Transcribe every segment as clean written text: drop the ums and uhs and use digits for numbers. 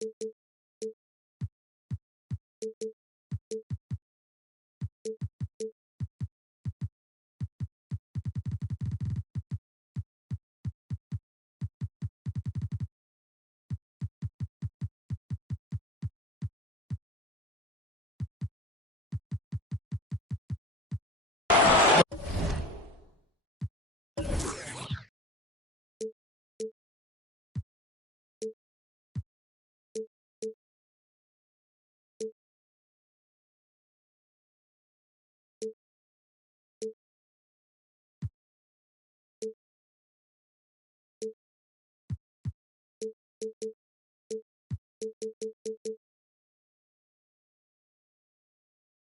A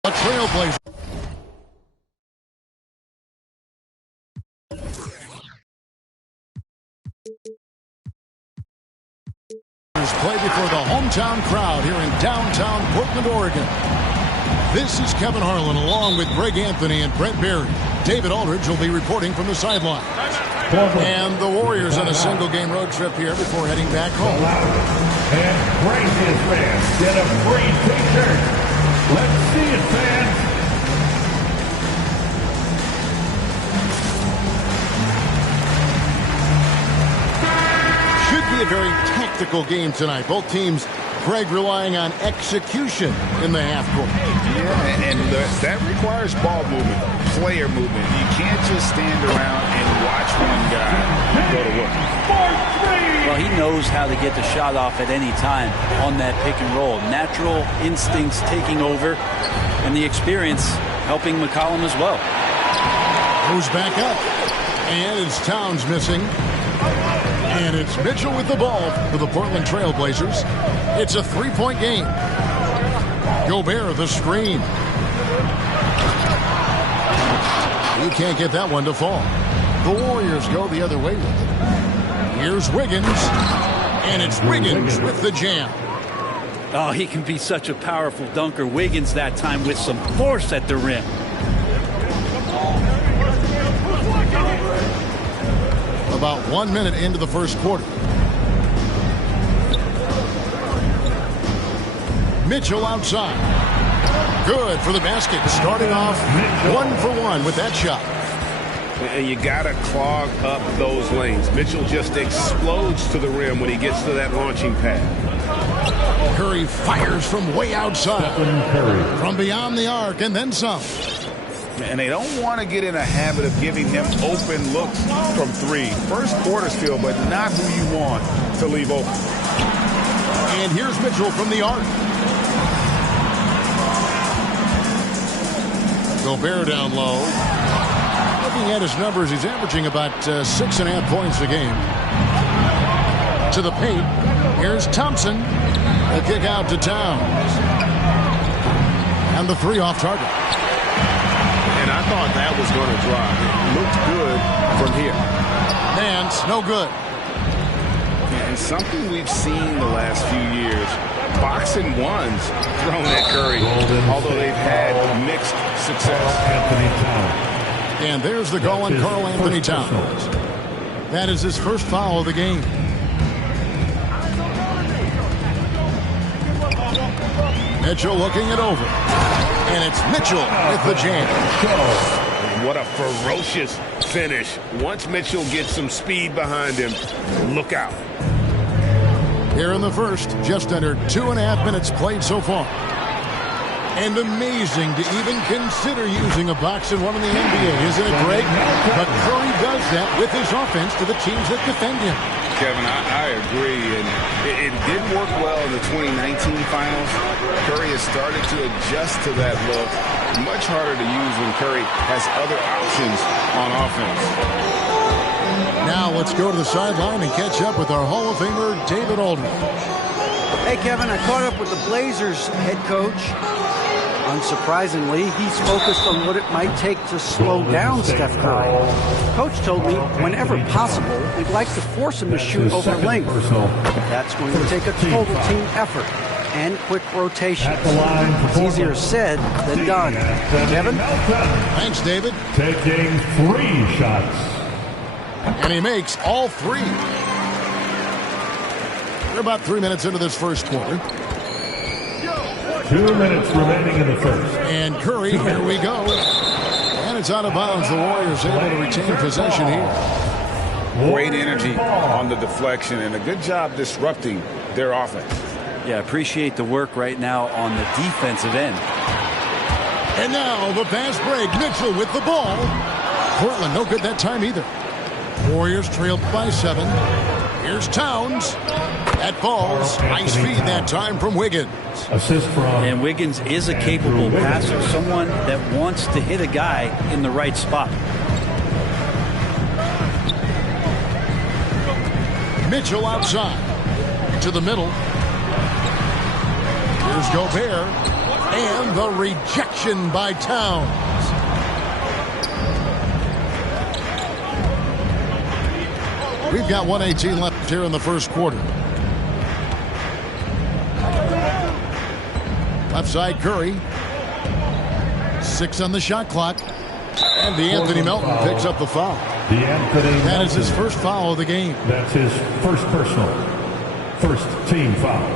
trailblazer. Play before the hometown crowd here in downtown Portland, Oregon. This is Kevin Harlan along with Greg Anthony and Brent Barry. David Aldridge will be reporting from the sideline. And the Warriors on a single-game road trip here before heading back home. And craziest fans get a free t-shirt. Let's see it, fans. Should be a very tactical game tonight. Both teams, Greg, relying on execution in the half court. Yeah, and that requires ball movement, player movement. You can't just stand around and watch one guy go to work. Well, he knows how to get the shot off at any time on that pick and roll. Natural instincts taking over, and the experience helping McCollum as well. Goes back up, and it's Towns missing. And it's Mitchell with the ball for the Portland Trailblazers. It's a three-point game. Gobert the screen. He can't get that one to fall. The Warriors go the other way with it. Here's Wiggins. And it's Wiggins with the jam. Oh, he can be such a powerful dunker. Wiggins that time with some force at the rim. About 1 minute into the first quarter. Mitchell outside. Good for the basket. Starting off 1 for 1 with that shot. And you got to clog up those lanes. Mitchell just explodes to the rim when he gets to that launching pad. Curry fires from way outside. From beyond the arc and then some. And they don't want to get in a habit of giving him open looks from three. First quarter still, but not who you want to leave open. And here's Mitchell from the arc. Gobert down low. Looking at his numbers, he's averaging about 6.5 points a game. To the paint. Here's Thompson. A kick out to Towns. And the three off target. And I thought that was going to drop. It looked good from here. Nance, no good. And something we've seen the last few years, boxing ones thrown at Curry, although they've had mixed success. And there's the call on Karl Anthony Towns. That is his first foul of the game. Mitchell looking it over. And it's Mitchell with the jam. What a ferocious finish. Once Mitchell gets some speed behind him, look out. Here in the first, just under 2.5 minutes played so far. And amazing to even consider using a box and one in the NBA, isn't it, Greg? But Curry does that with his offense to the teams that defend him. Kevin, I agree, and it didn't work well in the 2019 finals. Curry has started to adjust to that look. Much harder to use when Curry has other options on offense. Now let's go to the sideline and catch up with our Hall of Famer, David Aldridge. Hey, Kevin, I caught up with the Blazers head coach. Unsurprisingly, he's focused on what it might take to slow down Steph Curry. Coach told me whenever possible, we'd like to force him to shoot over length. That's going to take a total team effort and quick rotation. It's easier said than done. Kevin? Thanks, David. Taking 3 shots. And he makes all 3. We're about 3 minutes into this first quarter. 2 minutes remaining in the first. And Curry, here we go. And it's out of bounds. The Warriors able to retain possession here. Great energy on the deflection and a good job disrupting their offense. Yeah, appreciate the work right now on the defensive end. And now the fast break. Mitchell with the ball. Portland no good that time either. Warriors trailed by 7. Here's Towns. That falls. Nice feed that time from Wiggins. Assist from. And Wiggins is a capable passer, someone that wants to hit a guy in the right spot. Mitchell outside. To the middle. Here's Gobert. And the rejection by Towns. We've got 1:18 left here in the first quarter. Left side Curry. 6 on the shot clock. And DeAnthony Melton picks up the foul. That is his first foul of the game. That's his first personal. First team foul.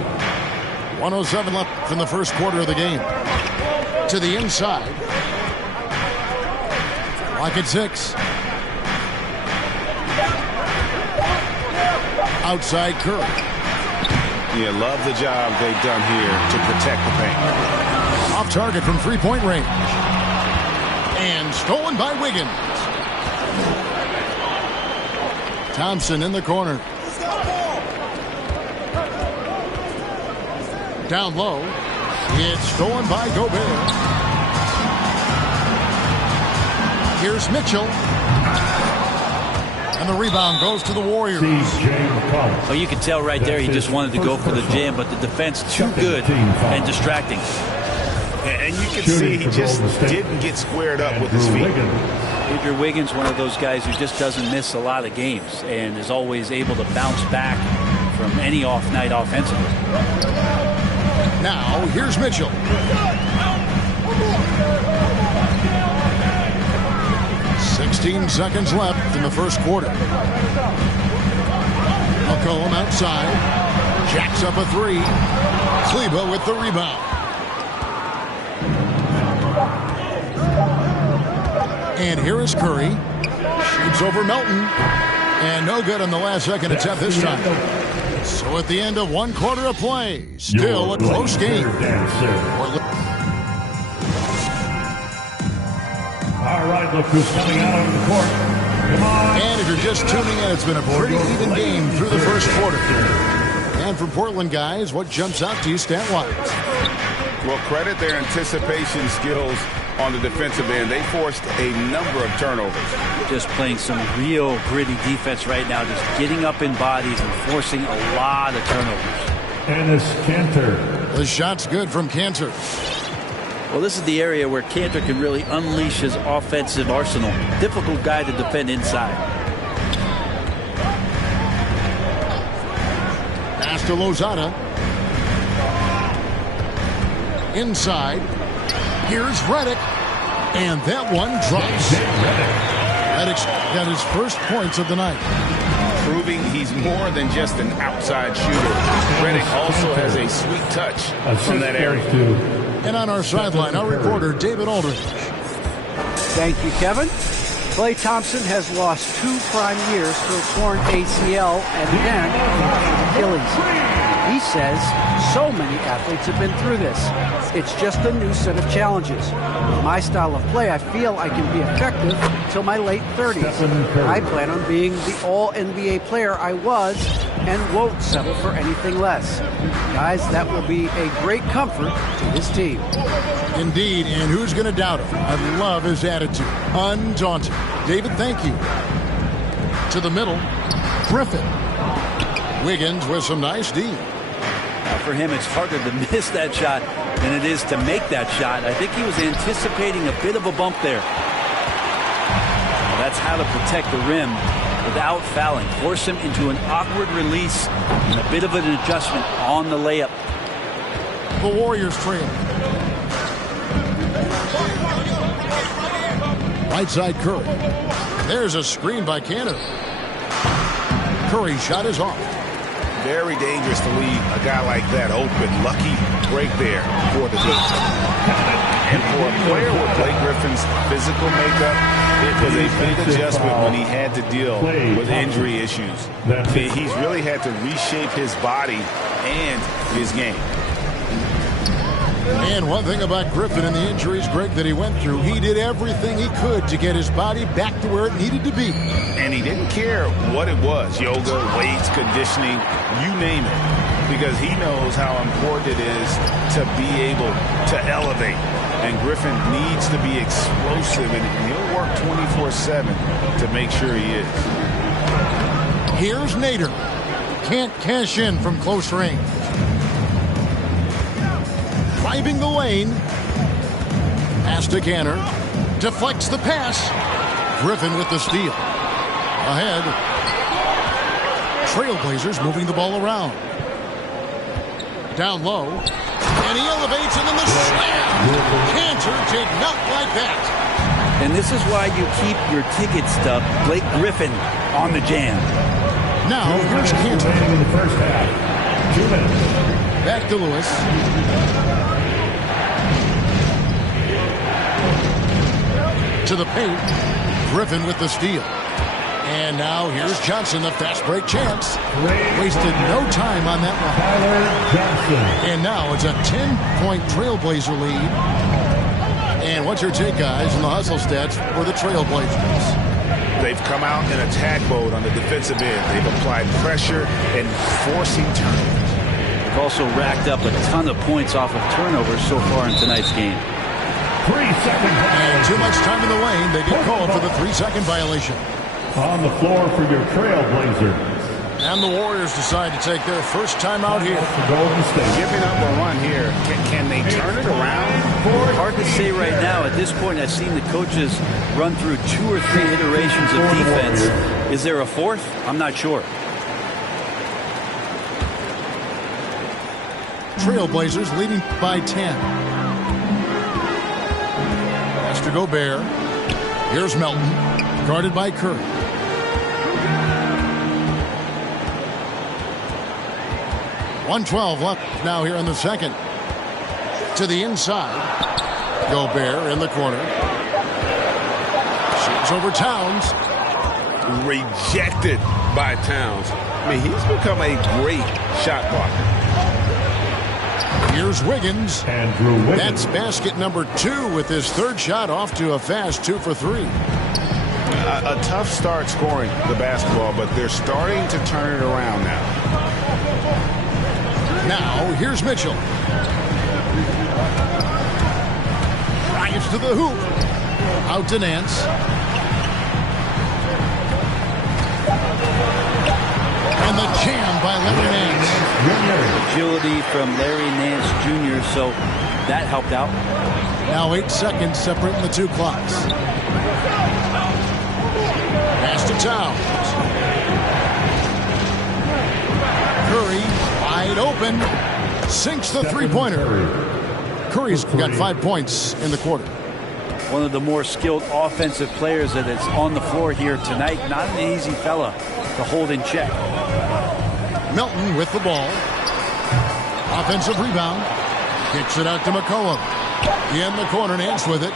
1:07 left in the first quarter of the game. To the inside. Clock at 6. Outside Curry. You love the job they've done here to protect the paint. Off target from three-point range. And stolen by Wiggins. Thompson in the corner. Down low. It's stolen by Gobert. Here's Mitchell. And the rebound goes to the Warriors. Oh, you can tell right there he just wanted to go for the jam, but the defense too good and distracting. And you can see he just didn't get squared up with his feet. Andrew Wiggins, one of those guys who just doesn't miss a lot of games and is always able to bounce back from any off night offensively. Now, here's Mitchell. "16 seconds left in the first quarter. McCollum outside. Jacks up a 3. Kleber with the rebound. And here is Curry. Shoots over Melton. And no good on the last second attempt this time. So at the end of 1 quarter of play, still a close game. All right, look who's coming out on the court. Come on. And if you're just tuning in, it's been a pretty even game through the first quarter. And for Portland guys, what jumps out to you stat-wise? Well, credit their anticipation skills on the defensive end. They forced a number of turnovers. Just playing some real gritty defense right now, just getting up in bodies and forcing a lot of turnovers. Enes Kanter. The shot's good from Kanter. Well, this is the area where Kanter can really unleash his offensive arsenal. Difficult guy to defend inside. Pass to Lozada. Inside. Here's Redick. And that one drops. Redick's got his first points of the night. Proving he's more than just an outside shooter. Redick also has a sweet touch from that area. And on our sideline, our reporter, David Aldridge. Thank you, Kevin. Klay Thompson has lost 2 prime years to a torn ACL and then Achilles. He says so many athletes have been through this. It's just a new set of challenges. With my style of play, I feel I can be effective till my late 30s. I plan on being the all-NBA player I was and won't settle for anything less. Guys, that will be a great comfort to his team. Indeed, and who's going to doubt him? I love his attitude. Undaunted. David, thank you. To the middle, Griffin. Wiggins with some nice D. For him, it's harder to miss that shot than it is to make that shot. I think he was anticipating a bit of a bump there. Well, that's how to protect the rim without fouling. Force him into an awkward release and a bit of an adjustment on the layup. The Warriors trail. Right side Curry. There's a screen by Kanter. Curry's shot is off. very dangerous to leave a guy like that open. Lucky break there for the team. And for a player with Blake Griffin's physical makeup, it was a big adjustment when he had to deal with injury issues. He's really had to reshape his body and his game. And one thing about Griffin and the injuries, Greg, that he went through, he did everything he could to get his body back to where it needed to be. And he didn't care what it was, yoga, weights, conditioning, you name it, because he knows how important it is to be able to elevate. And Griffin needs to be explosive, and he'll work 24/7 to make sure he is. Here's Nader. Can't cash in from close range. Driving the lane. Pass to Canner. Deflects the pass. Griffin with the steal. Ahead. Trailblazers moving the ball around. Down low. And he elevates, and then the slam. Cantor did not like that. And this is why you keep your ticket stub, Blake Griffin, on the jam. Now, here's Cantor. In the first half. 2 minutes. Back to Lewis. To the paint. Griffin with the steal. And now here's Johnson, the fast break chance. Wasted no time on that one. Tyler Johnson. And now it's a 10-point Trailblazer lead. And what's your take, guys, on the hustle stats for the Trailblazers? They've come out in attack mode on the defensive end. They've applied pressure and forcing turnovers. They've also racked up a ton of points off of turnovers so far in tonight's game. 3 seconds. And too much time in the lane. They get called for the 3-second violation. On the floor for your Trailblazers. And the Warriors decide to take their first time out here. Golden State. Giving up a run here. Can they turn it around? Hard to say right now. At this point, I've seen the coaches run through 2 or 3 iterations of defense. Is there a fourth? I'm not sure. Trailblazers leading by 10. Pass to Gobert. Here's Melton, guarded by Curry. .112 left now here in the second. To the inside. Gobert in the corner. Shoots over Towns. Rejected by Towns. I mean, he's become a great shot blocker. Here's Wiggins. Andrew Wiggins. That's basket number 2 with his third shot off to a fast 2 for 3. A tough start scoring the basketball, but they're starting to turn it around now. Now, here's Mitchell. Drives to the hoop. Out to Nance. And the jam by Larry Nance. Agility from Larry Nance Jr., so that helped out. Now 8 seconds separating the 2 clocks. Pass to Towns. Curry, wide open. Sinks the three-pointer. Curry's got 5 points in the quarter. One of the more skilled offensive players that is on the floor here tonight. Not an easy fella to hold in check. Melton with the ball. Offensive rebound. Kicks it out to McCollum. In the corner, Nance with it.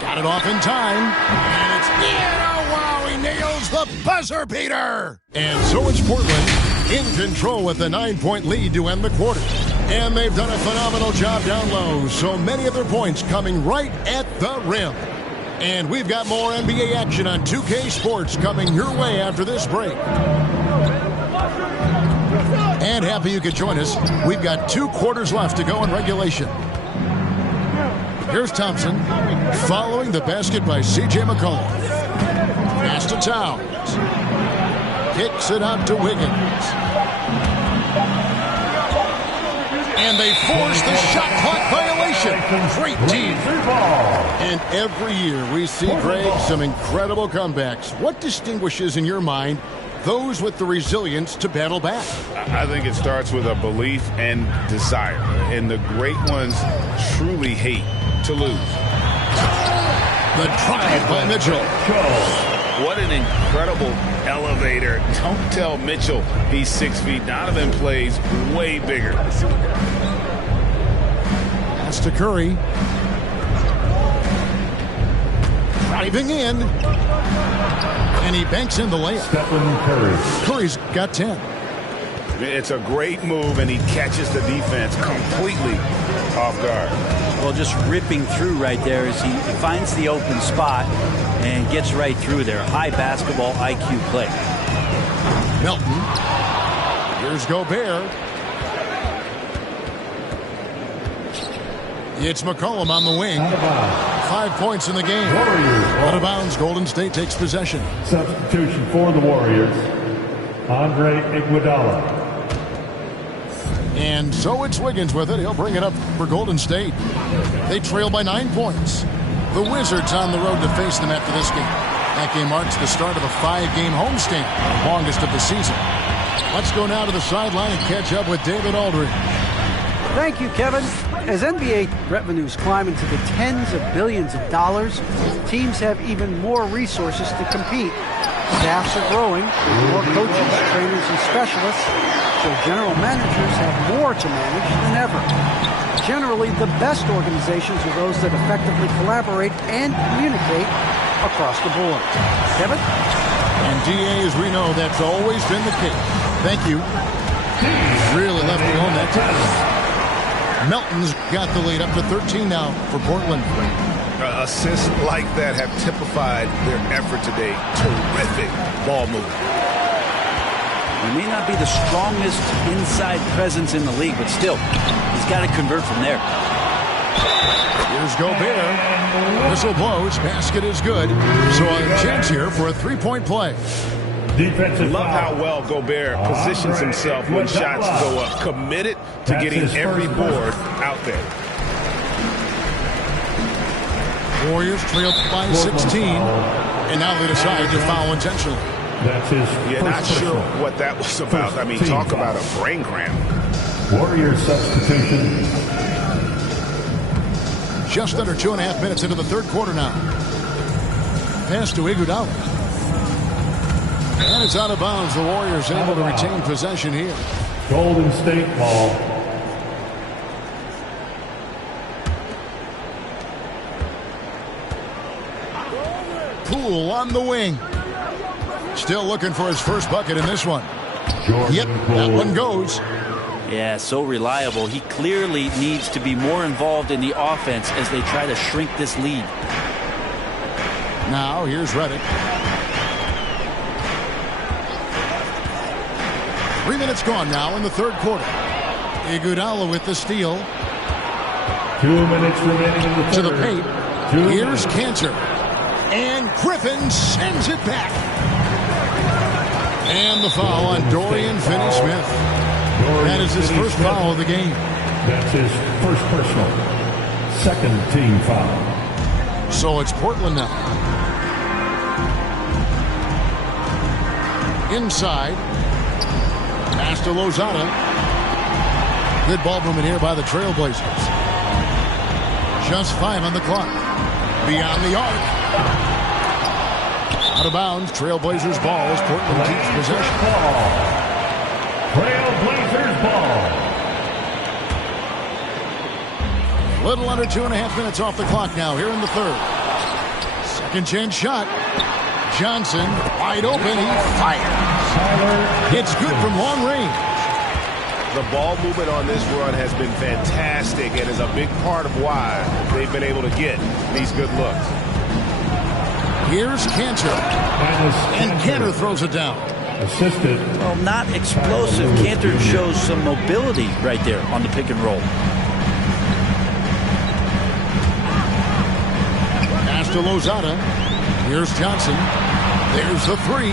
Got it off in time. And it's in. Oh, wow, he nails the buzzer beater. And so it's Portland in control with a 9-point lead to end the quarter. And they've done a phenomenal job down low. So many of their points coming right at the rim. And we've got more NBA action on 2K Sports coming your way after this break. And happy you could join us. We've got 2 quarters left to go in regulation. Here's Thompson, following the basket by C.J. McCollum. Pass to Towns. Kicks it out to Wiggins. And they force the shot clock violation. Great team. And every year we see, Greg, some incredible comebacks. What distinguishes, in your mind, those with the resilience to battle back? I think it starts with a belief and desire. And the great ones truly hate to lose. The drive by Mitchell. What an incredible elevator. Don't tell Mitchell he's 6 feet. Donovan plays way bigger. Pass to Curry. Driving in. And he banks in the layup. Stephen Curry. Curry's got 10. It's a great move, and he catches the defense completely off guard. Well, just ripping through right there as he finds the open spot and gets right through there. High basketball IQ play. Melton. Here's Gobert. It's McCollum on the wing. 5 points in the game. Warriors. Out of bounds. Golden State takes possession. Substitution for the Warriors. Andre Iguodala. And so it's Wiggins with it. He'll bring it up for Golden State. They trail by 9 points. The Wizards on the road to face them after this game. That game marks the start of a 5-game homestand, longest of the season. Let's go now to the sideline and catch up with David Aldridge. Thank you, Kevin. As NBA revenues climb into the tens of billions of dollars, teams have even more resources to compete. Staffs are growing with more coaches, trainers, and specialists, so general managers have more to manage than ever. Generally, the best organizations are those that effectively collaborate and communicate across the board. Kevin? And DA, as we know, that's always been the case. Thank you. Really left me on that time. Melton's got the lead up to 13 now for Portland. Assists like that have typified their effort today. Terrific ball movement. He may not be the strongest inside presence in the league, but still, he's got to convert from there. Here's Gobert. Whistle blows. Basket is good. So a chance here for a three-point play. Defensive Love foul. how well Gobert positions himself when shots go up. Committed to getting every board out there. Warriors trail by 16. And now they decide to foul intentionally. That's his Yeah, not first sure personal. what that was about. I mean, First talk team about a brain cramp. Warriors substitution. Just under 2.5 minutes into the third quarter now. Pass to Iguodala. And it's out of bounds. The Warriors able to retain possession here. Golden State ball. Poole on the wing. Still looking for his first bucket in this one. Jordan Yep, that one goes. Yeah, so reliable. He clearly needs to be more involved in the offense as they try to shrink this lead. Now here's Redick. 3 minutes gone now in the third quarter. Iguodala with the steal. 2 minutes remaining in the third. To the paint. Here's Cantor. And Griffin sends it back. And the foul on Dorian Finney-Smith. That is his first foul of the game. That's his first personal. Second team foul. So it's Portland now. Inside. Pass to Lozada. Good ball movement here by the Trailblazers. Just 5 on the clock. Beyond the arc. Out of bounds. Trailblazers ball as Portland keeps possession. Trailblazers ball. Little under 2.5 minutes off the clock now here in the third. Second chance shot. Johnson wide open. He fires. It's good from long range. The ball movement on this run has been fantastic and is a big part of why they've been able to get these good looks. Here's Cantor. And Cantor throws it down. Assisted. Well, not explosive. Cantor shows some mobility right there on the pick and roll. Pass to Lozada. Here's Johnson. There's the three.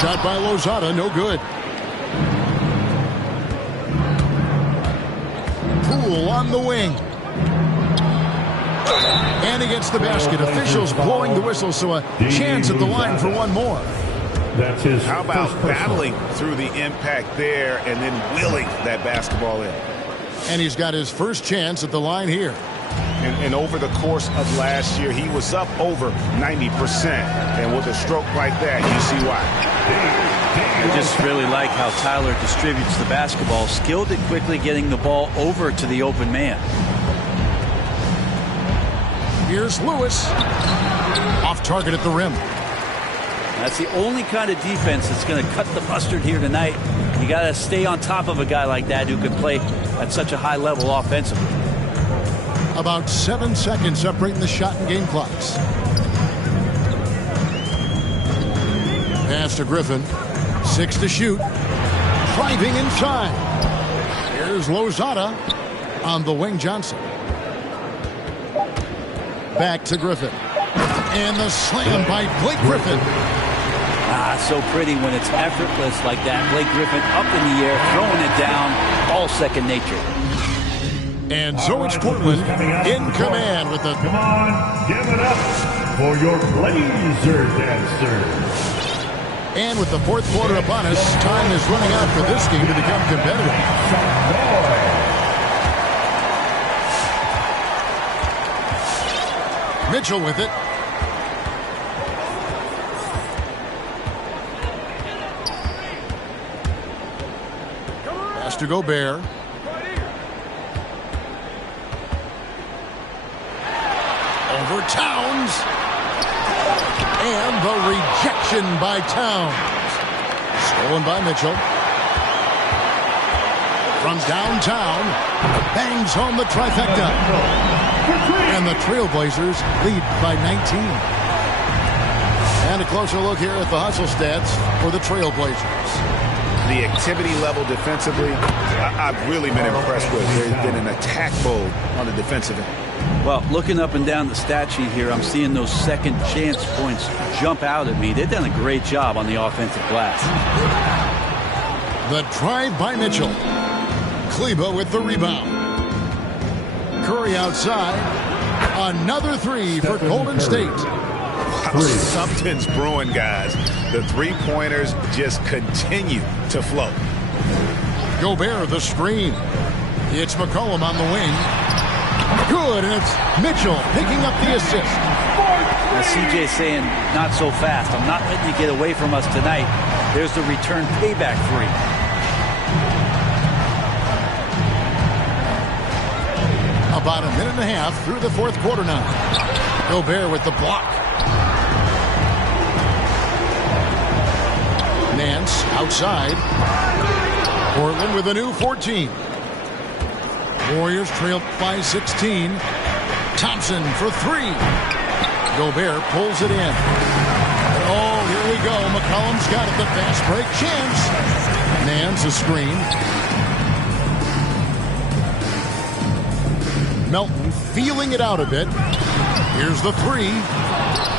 Shot by Lozada, no good. Poole on the wing. And he gets the basket. Officials blowing the whistle, so a chance at the line for one more. That's his How about first personal. battling through the impact there and then wheeling that basketball in? And he's got his first chance at the line here. And over the course of last year, he was up over 90%. And with a stroke like that, you see why. I just really like how Tyler distributes the basketball, skilled at quickly getting the ball over to the open man. Here's Lewis. Off target at the rim. That's the only kind of defense that's going to cut the mustard here tonight. You got to stay on top of a guy like that who can play at such a high level offensively. About 7 seconds separating the shot and game clocks. Pass to Griffin. 6 to shoot. Driving inside. Here's Lozada on the wing. Johnson. Back to Griffin. And the slam by Blake Griffin. So pretty when it's effortless like that. Blake Griffin up in the air, throwing it down, all second nature. And so it's Portland in command with the... Come on, give it up for your Blazer dancers. And with the fourth quarter upon us, time is running out for this game to become competitive. Mitchell with it. Pass to Gobert. Over Towns. And the rejection by Towns. Stolen by Mitchell. From downtown, bangs home the trifecta. And the Trailblazers lead by 19. And a closer look here at the hustle stats for the Trailblazers. The activity level defensively, I've really been impressed with. There's been an attack mode on the defensive end. Well, looking up and down the stat sheet here, I'm seeing those second chance points jump out at me. They've done a great job on the offensive glass. The drive by Mitchell. Kleber with the rebound. Curry outside. Another three for Golden State. Something's brewing, guys. The three-pointers just continue to flow. Gobert the screen. It's McCollum on the wing. Good, and it's Mitchell picking up the assist. Now CJ saying, not so fast. I'm not letting you get away from us tonight. There's the return payback three. About a minute and a half through the fourth quarter now. Gobert with the block. Nance outside. Portland with a new 14. Warriors trail by 16. Thompson for three. Gobert pulls it in. Oh, here we go. McCollum's got it. The fast break chance. Nance a screen. Melton feeling it out a bit. Here's the three.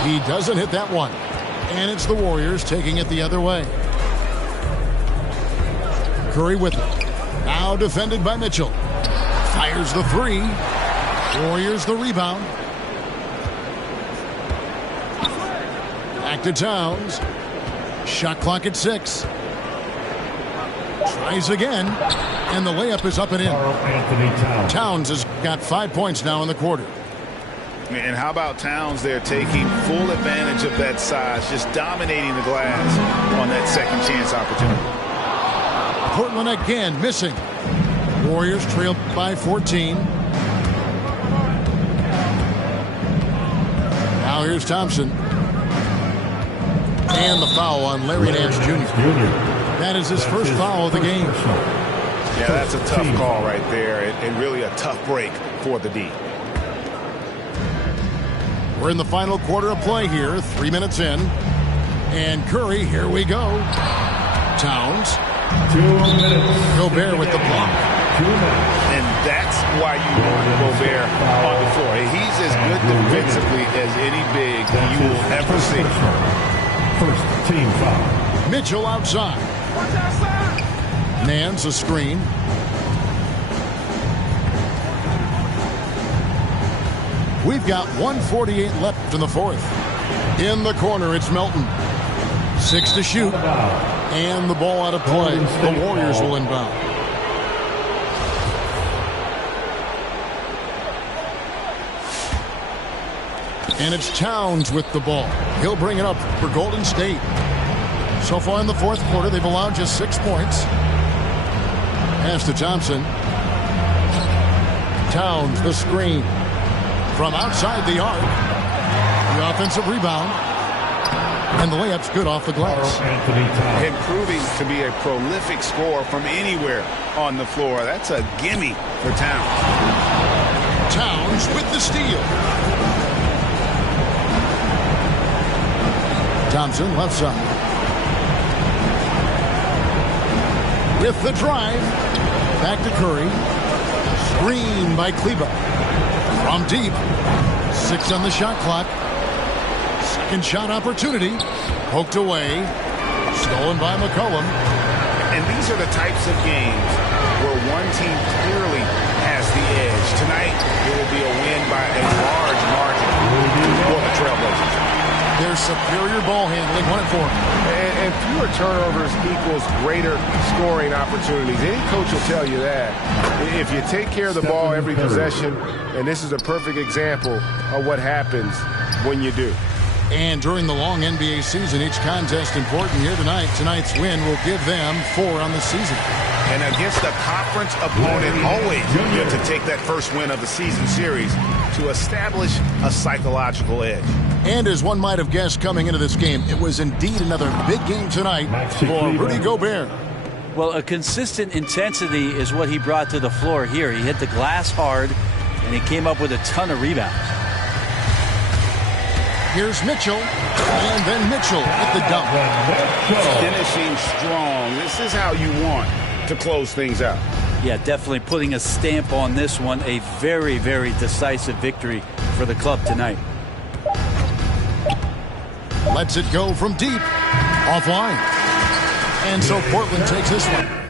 He doesn't hit that one. And it's the Warriors taking it the other way. Curry with it. Now defended by Mitchell. Fires the three. Warriors the rebound. Back to Towns. Shot clock at 6. Tries again. And the layup is up and in. Towns has got 5 points now in the quarter. And how about Towns there taking full advantage of that size, just dominating the glass on that second chance opportunity. Portland again missing. Warriors trail by 14. Now here's Thompson. And the foul on Larry Nance Jr. That is his first foul of the game. Yeah, that's a tough call right there, and really a tough break for the D. We're in the final quarter of play here, 3 minutes in. And Curry, here we go. Towns. 2 minutes. Gobert with the block. 2 minutes. And that's why you want Gobert on the floor. He's as good defensively as any big you will ever see. First team foul. Mitchell outside. Nance a screen. We've got 1:48 left in the fourth. In the corner, it's Melton. 6 to shoot. And the ball out of play. The Warriors will inbound. And it's Towns with the ball. He'll bring it up for Golden State. So far in the fourth quarter, they've allowed just 6 points. Pass to Thompson. Towns, the screen. From outside the arc. The offensive rebound. And the layup's good off the glass. Improving to be a prolific scorer from anywhere on the floor. That's a gimme for Towns. Towns with the steal. Thompson, left side. With the drive. Back to Curry. Screen by Kleber. From deep. 6 on the shot clock. Second shot opportunity. Poked away. Stolen by McCollum. And these are the types of games where one team clearly has the edge. Tonight, it will be a win by a large margin for the Trailblazers. Their superior ball handling, 1 and 4. And fewer turnovers equals greater scoring opportunities. Any coach will tell you that. If you take care of the ball every possession, and this is a perfect example of what happens when you do. And during the long NBA season, each contest important here tonight. Tonight's win will give them 4 on the season. And against a conference opponent, always good to take that first win of the season series to establish a psychological edge. And as one might have guessed coming into this game, it was indeed another big game tonight for Rudy Gobert. Well, a consistent intensity is what he brought to the floor here. He hit the glass hard, and he came up with a ton of rebounds. Here's Mitchell, and then Mitchell with the dunk. Finishing strong. This is how you want to close things out. Yeah, definitely putting a stamp on this one. A very, very decisive victory for the club tonight. Lets it go from deep. Offline. And so Portland takes this one.